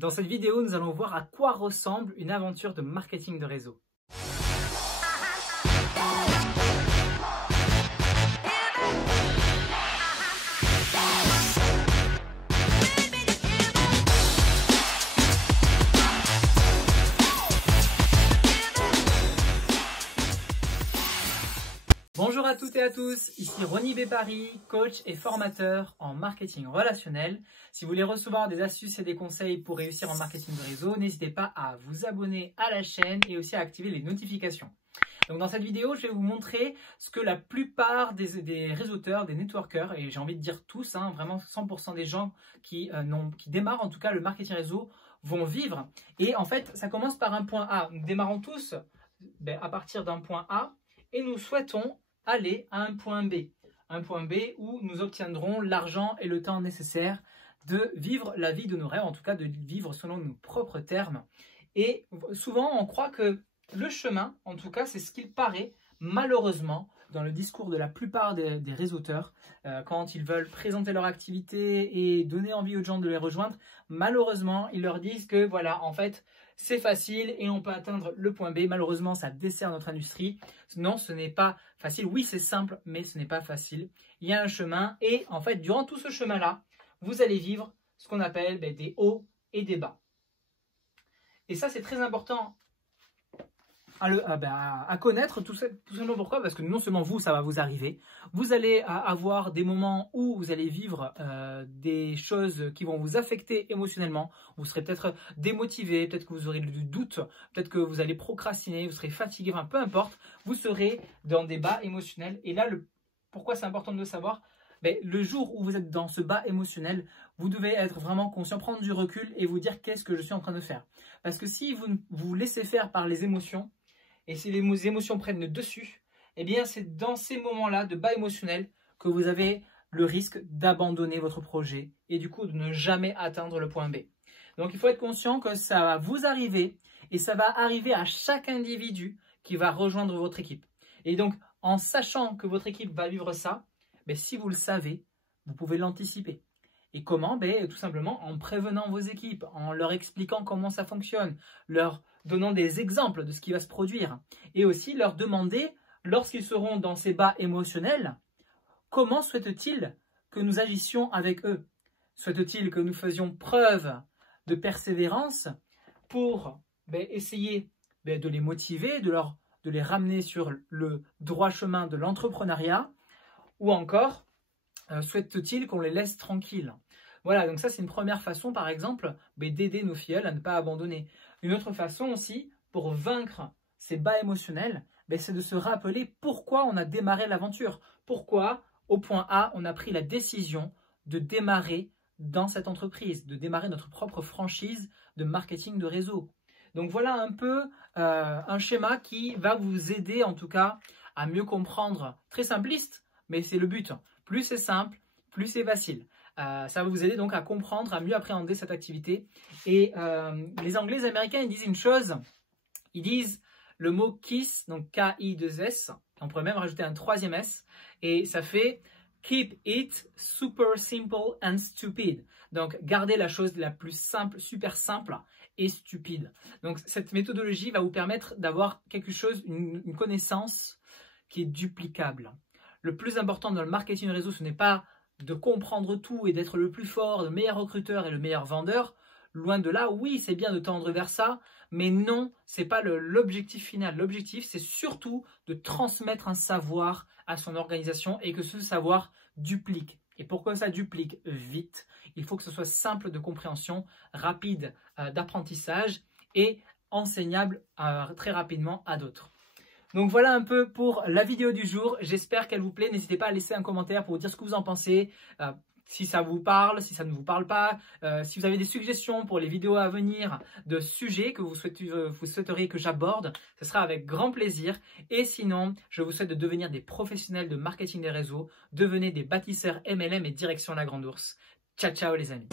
Dans cette vidéo, nous allons voir à quoi ressemble une aventure de marketing de réseau. Bonjour à toutes et à tous, ici Ronnie Bepari, coach et formateur en marketing relationnel. Si vous voulez recevoir des astuces et des conseils pour réussir en marketing de réseau, n'hésitez pas à vous abonner à la chaîne et aussi à activer les notifications. Donc dans cette vidéo, je vais vous montrer ce que la plupart des réseauteurs, des networkers, et j'ai envie de dire tous, vraiment 100% des gens qui démarrent en tout cas le marketing réseau vont vivre. Et en fait, ça commence par un point A. Nous démarrons tous à partir d'un point A et nous souhaitons aller à un point B où nous obtiendrons l'argent et le temps nécessaire de vivre la vie de nos rêves, en tout cas de vivre selon nos propres termes. Et souvent, on croit que le chemin, en tout cas, c'est ce qu'il paraît, malheureusement, dans le discours de la plupart des réseauteurs, quand ils veulent présenter leur activité et donner envie aux gens de les rejoindre, malheureusement, ils leur disent que voilà, en fait, c'est facile et on peut atteindre le point B. Malheureusement, ça dessert notre industrie. Non, ce n'est pas facile. Oui, c'est simple, mais ce n'est pas facile. Il y a un chemin et en fait, durant tout ce chemin-là, vous allez vivre ce qu'on appelle des hauts et des bas. Et ça, c'est très important à connaître, tout simplement pourquoi? Parce que non seulement vous, ça va vous arriver, vous allez avoir des moments où vous allez vivre des choses qui vont vous affecter émotionnellement, vous serez peut-être démotivé, peut-être que vous aurez du doute, peut-être que vous allez procrastiner, vous serez fatigué, peu importe, vous serez dans des bas émotionnels. Et là, pourquoi c'est important de le savoir? Le jour où vous êtes dans ce bas émotionnel, vous devez être vraiment conscient, prendre du recul et vous dire qu'est-ce que je suis en train de faire. Parce que si vous vous laissez faire par les émotions, et si les émotions prennent le dessus, eh bien c'est dans ces moments-là de bas émotionnel que vous avez le risque d'abandonner votre projet et du coup de ne jamais atteindre le point B. Donc il faut être conscient que ça va vous arriver et ça va arriver à chaque individu qui va rejoindre votre équipe. Et donc en sachant que votre équipe va vivre ça, si vous le savez, vous pouvez l'anticiper. Et comment? Tout simplement en prévenant vos équipes, en leur expliquant comment ça fonctionne, leur donnant des exemples de ce qui va se produire. Et aussi leur demander, lorsqu'ils seront dans ces bas émotionnels, comment souhaitent-ils que nous agissions avec eux? Souhaitent-ils que nous faisions preuve de persévérance pour essayer de les motiver, de les ramener sur le droit chemin de l'entrepreneuriat? Ou encore, souhaitent-ils qu'on les laisse tranquilles? Voilà, donc ça c'est une première façon par exemple d'aider nos filleuls à ne pas abandonner. Une autre façon aussi pour vaincre ces bas émotionnels, c'est de se rappeler pourquoi on a démarré l'aventure. Pourquoi au point A on a pris la décision de démarrer dans cette entreprise, de démarrer notre propre franchise de marketing de réseau. Donc voilà un peu un schéma qui va vous aider en tout cas à mieux comprendre, très simpliste, mais c'est le but. Plus c'est simple, plus c'est facile. Ça va vous aider donc à comprendre, à mieux appréhender cette activité. Et les Anglais et les Américains, ils disent une chose. Ils disent le mot KISS, donc K-I-2-S. On pourrait même rajouter un troisième S. Et ça fait Keep it super simple and stupid. Donc, gardez la chose la plus simple, super simple et stupide. Donc, cette méthodologie va vous permettre d'avoir quelque chose, une connaissance qui est duplicable. Le plus important dans le marketing réseau, ce n'est pas de comprendre tout et d'être le plus fort, le meilleur recruteur et le meilleur vendeur. Loin de là, oui, c'est bien de tendre vers ça, mais non, ce n'est pas l'objectif final. L'objectif, c'est surtout de transmettre un savoir à son organisation et que ce savoir duplique. Et pour que ça duplique vite, il faut que ce soit simple de compréhension, rapide d'apprentissage et enseignable très rapidement à d'autres. Donc voilà un peu pour la vidéo du jour, j'espère qu'elle vous plaît, n'hésitez pas à laisser un commentaire pour dire ce que vous en pensez, si ça vous parle, si ça ne vous parle pas, si vous avez des suggestions pour les vidéos à venir de sujets que vous souhaiteriez que j'aborde, ce sera avec grand plaisir. Et sinon, je vous souhaite de devenir des professionnels de marketing des réseaux, devenez des bâtisseurs MLM et direction la Grande Ourse. Ciao ciao les amis.